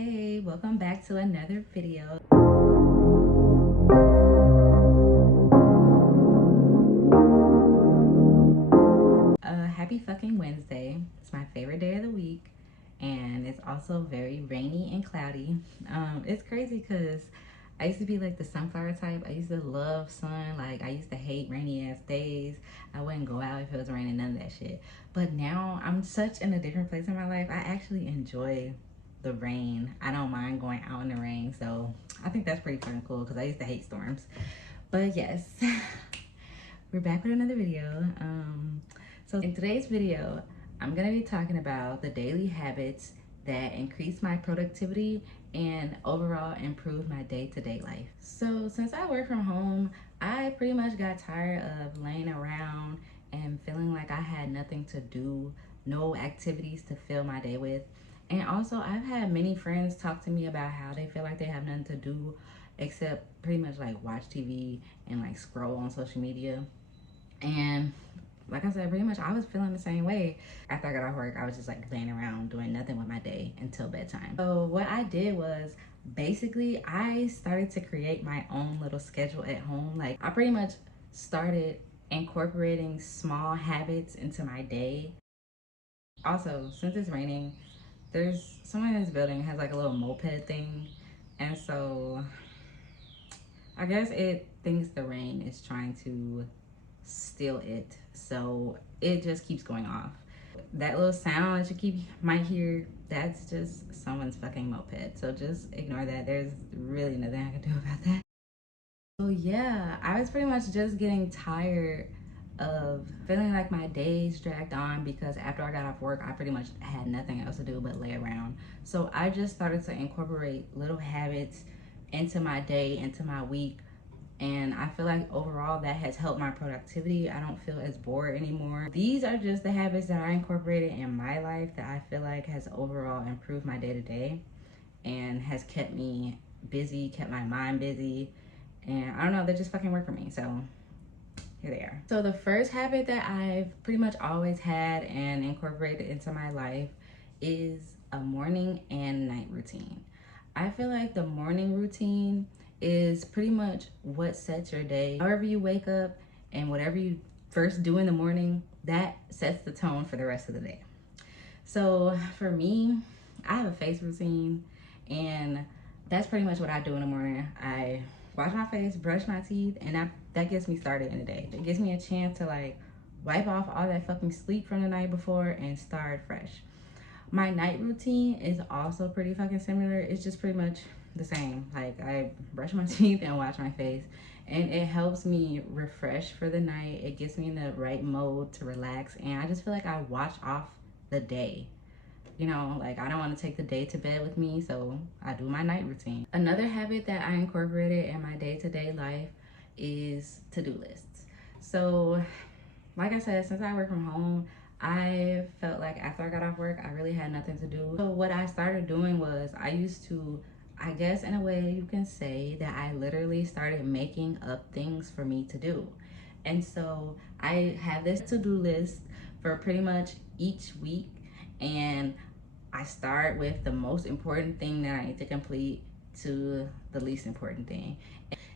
Hey, welcome back to another video. Happy fucking Wednesday. It's my favorite day of the week, and it's also very rainy and cloudy. It's crazy because I used to be like the sunflower type. I used to love sun. Like, I used to hate rainy ass days. I wouldn't go out if it was raining, none of that shit. But now I'm such in a different place in my life. I actually enjoy the rain. I don't mind going out in the rain. So I think that's pretty fucking cool because I used to hate storms. But yes, we're back with another video. So in today's video, I'm gonna be talking about the daily habits that increase my productivity and overall improve my day-to-day life. So since I work from home, I pretty much got tired of laying around and feeling like I had nothing to do, no activities to fill my day with. And also, I've had many friends talk to me about how they feel like they have nothing to do except pretty much like watch TV and like scroll on social media. And like I said, pretty much I was feeling the same way. After I got off work, I was just like laying around doing nothing with my day until bedtime. So what I did was basically I started to create my own little schedule at home. Like, I pretty much started incorporating small habits into my day. Also, since it's raining, there's someone in this building has like a little moped thing, and so I guess it thinks the rain is trying to steal it, so it just keeps going off. That little sound that you might hear, that's just someone's fucking moped, so just ignore that. There's really nothing I can do about that. So yeah, I was pretty much just getting tired of feeling like my days dragged on because after I got off work, I pretty much had nothing else to do but lay around. So I just started to incorporate little habits into my day, into my week, and I feel like overall that has helped my productivity. I don't feel as bored anymore. These are just the habits that I incorporated in my life that I feel like has overall improved my day-to-day and has kept me busy, kept my mind busy, and I don't know, they just fucking work for me. So here they are. So the first habit that I've pretty much always had and incorporated into my life is a morning and night routine. I feel like the morning routine is pretty much what sets your day. However you wake up and whatever you first do in the morning, that sets the tone for the rest of the day. So for me, I have a face routine, and that's pretty much what I do in the morning. I wash my face, brush my teeth, and that gets me started in the day. It gives me a chance to like wipe off all that fucking sleep from the night before and start fresh. My night routine is also pretty fucking similar. It's just pretty much the same. Like, I brush my teeth and wash my face, and it helps me refresh for the night. It gets me in the right mode to relax, and I just feel like I wash off the day. You know, like, I don't want to take the day to bed with me, so I do my night routine. Another habit that I incorporated in my day-to-day life is to-do lists. So like I said, since I work from home, I felt like after I got off work, I really had nothing to do. So what I started doing was I used to, I guess in a way you can say that I literally started making up things for me to do. And so I have this to-do list for pretty much each week, and I start with the most important thing that I need to complete to the least important thing.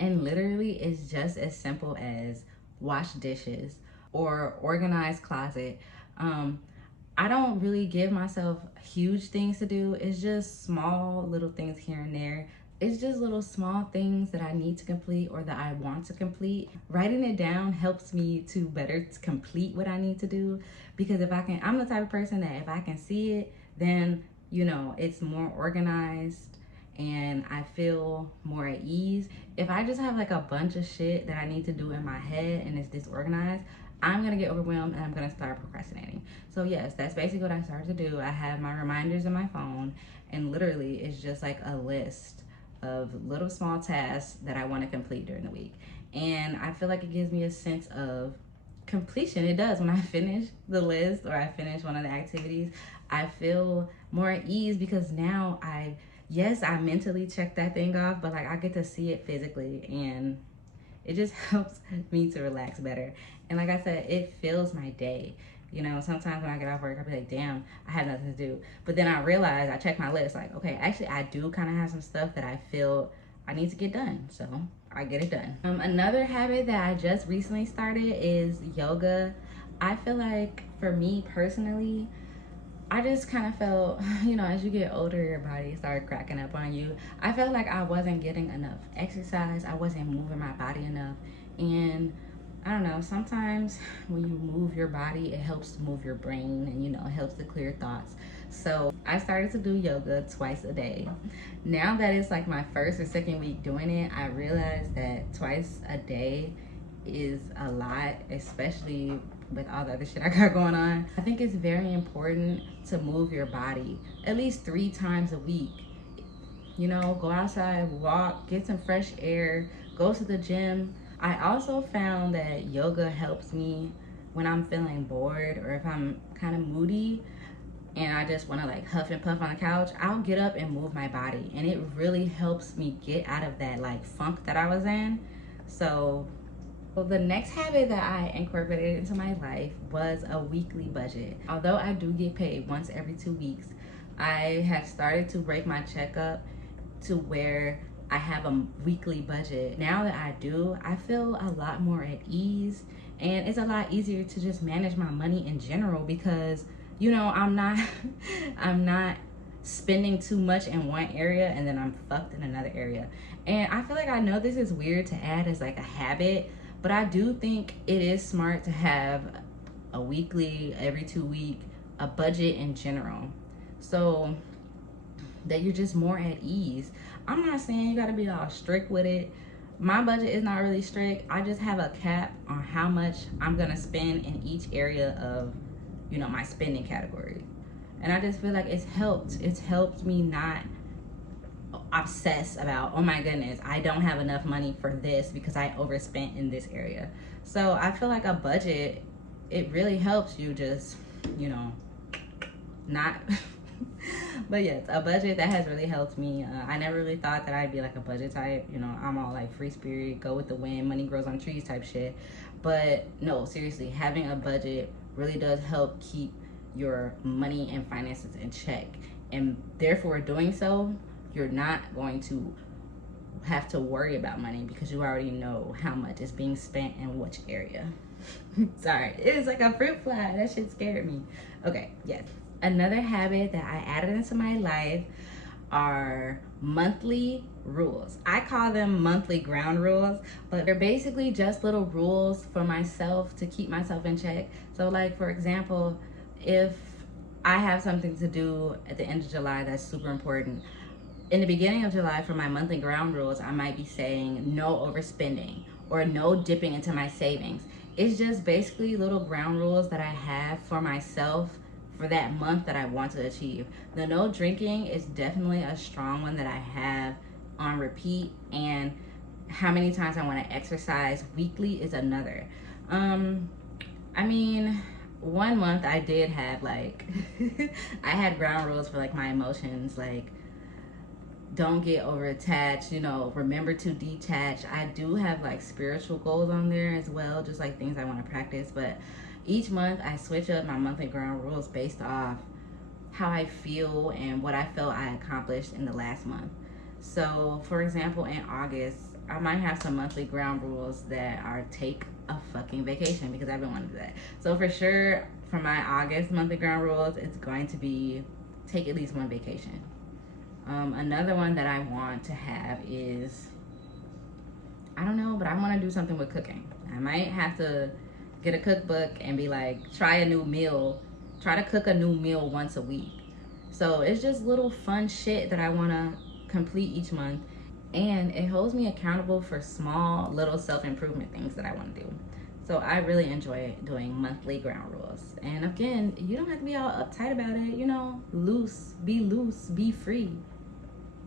And literally it's just as simple as wash dishes or organize closet. I don't really give myself huge things to do. It's just small little things here and there. It's just little small things that I need to complete or that I want to complete. Writing it down helps me to better complete what I need to do, because I'm the type of person that if I can see it, then, you know, it's more organized and I feel more at ease. If I just have like a bunch of shit that I need to do in my head and it's disorganized, I'm gonna get overwhelmed and I'm gonna start procrastinating. So yes, that's basically what I started to do. I have my reminders in my phone, and literally it's just like a list of little small tasks that I want to complete during the week. And I feel like it gives me a sense of completion. It does. When I finish the list or I finish one of the activities, I feel more at ease because now yes, I mentally check that thing off, but like I get to see it physically, and it just helps me to relax better. And like I said, it fills my day. You know, sometimes when I get off work, I'll be like, damn, I have nothing to do. But then I realize, I check my list, like, okay, actually, I do kind of have some stuff that I feel I need to get done. So I get it done. Another habit that I just recently started is yoga. I feel like for me personally, I just kind of felt, you know, as you get older, your body started cracking up on you. I felt like I wasn't getting enough exercise. I wasn't moving my body enough. And I don't know, sometimes when you move your body, it helps to move your brain and, you know, it helps to clear thoughts. So I started to do yoga twice a day. Now that it's like my first or second week doing it, I realized that twice a day is a lot, especially with all the other shit I got going on. I think it's very important to move your body at least 3 times a week. You know, go outside, walk, get some fresh air, go to the gym. I also found that yoga helps me when I'm feeling bored or if I'm kind of moody and I just want to like huff and puff on the couch. I'll get up and move my body, and it really helps me get out of that like funk that I was in. So well, the next habit that I incorporated into my life was a weekly budget. Although I do get paid once every 2 weeks, I have started to break my check up to where I have a weekly budget. Now that I do, I feel a lot more at ease, and it's a lot easier to just manage my money in general because, you know, I'm not I'm not spending too much in one area and then I'm fucked in another area. And I feel like I know this is weird to add as like a habit, but I do think it is smart to have a weekly, every 2 week, a budget in general. So that you're just more at ease. I'm not saying you gotta be all strict with it. My budget is not really strict. I just have a cap on how much I'm gonna spend in each area of, you know, my spending category. And I just feel like it's helped. It's helped me not obsess about, oh my goodness, I don't have enough money for this because I overspent in this area. So I feel like a budget, it really helps you just, you know, not but yes, a budget that has really helped me. I never really thought that I'd be like a budget type. You know, I'm all like free spirit, go with the wind, money grows on trees type shit. But no, seriously, having a budget really does help keep your money and finances in check. And therefore, doing so, you're not going to have to worry about money because you already know how much is being spent in which area. Sorry, it is like a fruit fly. That shit scared me. Okay, yes. Another habit that I added into my life are monthly rules. I call them monthly ground rules, but they're basically just little rules for myself to keep myself in check. So like, for example, if I have something to do at the end of July that's super important, in the beginning of July for my monthly ground rules, I might be saying no overspending or no dipping into my savings. It's just basically little ground rules that I have for myself for that month that I want to achieve. The no drinking is definitely a strong one that I have on repeat, and how many times I want to exercise weekly is another. I mean, 1 month I did have like I had ground rules for like my emotions, like don't get over attached, you know, remember to detach. I do have like spiritual goals on there as well, just like things I want to practice. But each month I switch up my monthly ground rules based off how I feel and what I felt I accomplished in the last month. So for example, in August, I might have some monthly ground rules that are take a fucking vacation because I've been wanting to do that. So for sure, for my August monthly ground rules, it's going to be take at least 1 vacation. Another one that I want to have is, I don't know, but I want to do something with cooking. I might have to get a cookbook and be like, try to cook a new meal once a week. So it's just little fun shit that I want to complete each month. And it holds me accountable for small little self-improvement things that I want to do. So I really enjoy doing monthly ground rules. And again, you don't have to be all uptight about it. You know, loose, be free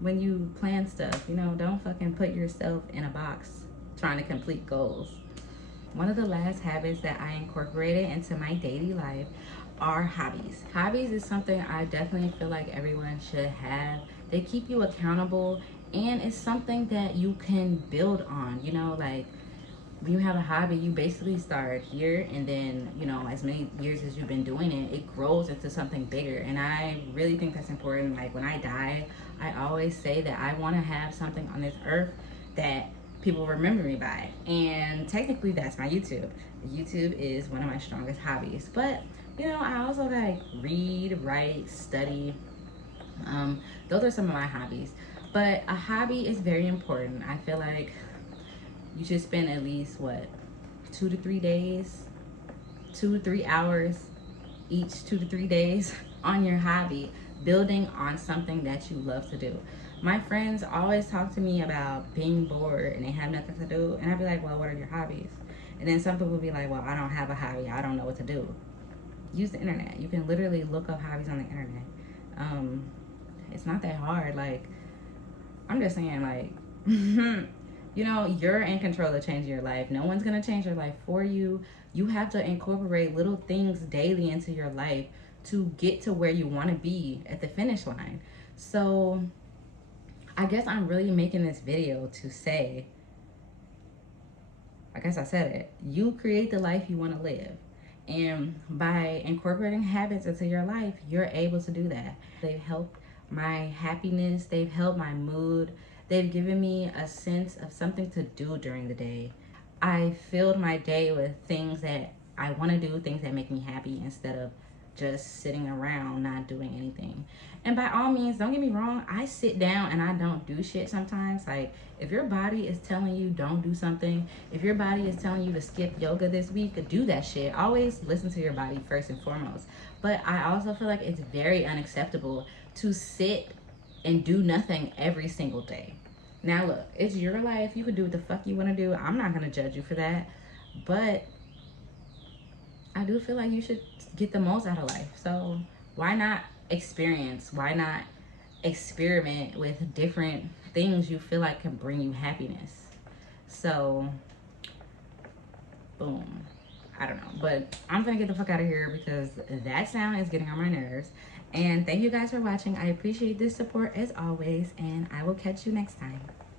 when you plan stuff. You know, don't fucking put yourself in a box trying to complete goals. One of the last habits that I incorporated into my daily life are hobbies. Hobbies is something I definitely feel like everyone should have. They keep you accountable, and it's something that you can build on. You know, like when you have a hobby, you basically start here, and then, you know, as many years as you've been doing it, it grows into something bigger. And I really think that's important. Like when I die, I always say that I want to have something on this earth that people remember me by. And technically, that's my YouTube. YouTube is one of my strongest hobbies. But, you know, I also like read, write, study. Those are some of my hobbies. But a hobby is very important. I feel like you should spend at least what, 2 to 3 days, 2 to 3 hours each 2 to 3 days on your hobby, building on something that you love to do. My friends always talk to me about being bored and they have nothing to do, and I'd be like, well, what are your hobbies? And then some people will be like, well, I don't have a hobby, I don't know what to do. Use the internet. You can literally look up hobbies on the internet. It's not that hard. Like, I'm just saying, like, you know, you're in control of changing your life. No one's gonna change your life for you. You have to incorporate little things daily into your life to get to where you want to be at the finish line. So I guess I'm really making this video to say, I guess I said it, you create the life you want to live. And by incorporating habits into your life, you're able to do that. They've helped my happiness, they've helped my mood, they've given me a sense of something to do during the day. I filled my day with things that I want to do, things that make me happy, instead of just sitting around not doing anything. And by all means, don't get me wrong, I sit down and I don't do shit sometimes. Like, if your body is telling you don't do something, if your body is telling you to skip yoga this week, do that shit. Always listen to your body first and foremost. But I also feel like it's very unacceptable to sit and do nothing every single day. Now look, it's your life. You can do what the fuck you want to do. I'm not going to judge you for that. But I do feel like you should get the most out of life. So why not experience? Why not experiment with different things you feel like can bring you happiness? So, boom. I don't know. But I'm going to get the fuck out of here because that sound is getting on my nerves. And thank you guys for watching. I appreciate this support as always. And I will catch you next time.